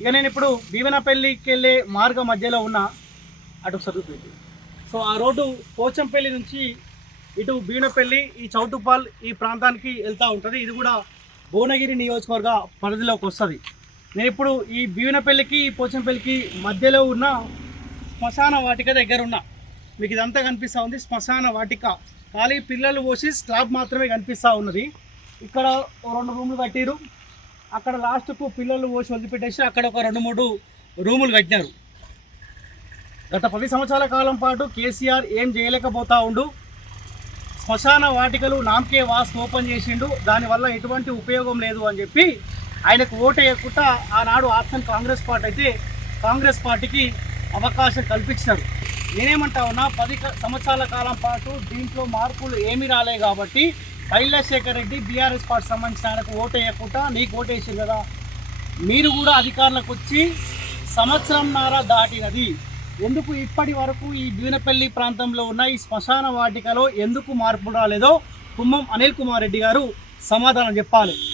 ఇక నేను ఇప్పుడు భీవనపల్లికి వెళ్ళే మార్గం మధ్యలో ఉన్న అటు చదువుతుంది. సో ఆ రోడ్డు పోచంపల్లి నుంచి ఇటు భీవనపల్లి ఈ చౌటుపాల్ ఈ ప్రాంతానికి వెళ్తూ ఉంటుంది. ఇది కూడా భువనగిరి నియోజకవర్గ పరిధిలోకి వస్తుంది. నేను ఇప్పుడు ఈ భీవనపల్లికి పోచంపల్లికి మధ్యలో ఉన్న శ్మశాన వాటిక దగ్గర ఉన్నా. మీకు ఇదంతా కనిపిస్తూ ఉంది శ్మశాన వాటిక. ఖాళీ పిల్లలు పోసి స్లాబ్ మాత్రమే కనిపిస్తూ ఉన్నది. ఇక్కడ 2 రూములు కట్టిరు. అక్కడ లాస్ట్కు పిల్లలు పోసి వదిలిపెట్టేసి అక్కడ ఒక 2-3 రూములు కట్టినారు. గత 10 సంవత్సరాల కాలం పాటు కేసీఆర్ ఏం చేయలేకపోతా ఉండు. శ్మశాన వాటికలు నామకే వాస్తు ఓపెన్ చేసిండు. దానివల్ల ఎటువంటి ఉపయోగం లేదు అని చెప్పి ఆయనకు ఓటు వేయకుండా ఆనాడు ఆప్షన్ కాంగ్రెస్ పార్టీ అయితే కాంగ్రెస్ పార్టీకి అవకాశం కల్పించినారు. నేనేమంటా ఉన్నా 10 సంవత్సరాల కాలం పాటు దీంట్లో మార్పులు ఏమీ రాలే కాబట్టి కైలాశేఖర్ రెడ్డి బీఆర్ఎస్ పార్టీ సంబంధించిన ఆయనకు ఓటు వేయకుండా నీకు ఓటు వేసారు కదా, మీరు కూడా అధికారులకు వచ్చి సంవత్సరంన్నర దాటినది. ఎందుకు ఇప్పటి వరకు ఈ భీవనపల్లి ప్రాంతంలో ఉన్న ఈ శ్మశాన వాటికలో ఎందుకు మార్పులు రాలేదో కుమ్మం అనిల్ కుమార్ రెడ్డి గారు సమాధానం చెప్పాలి.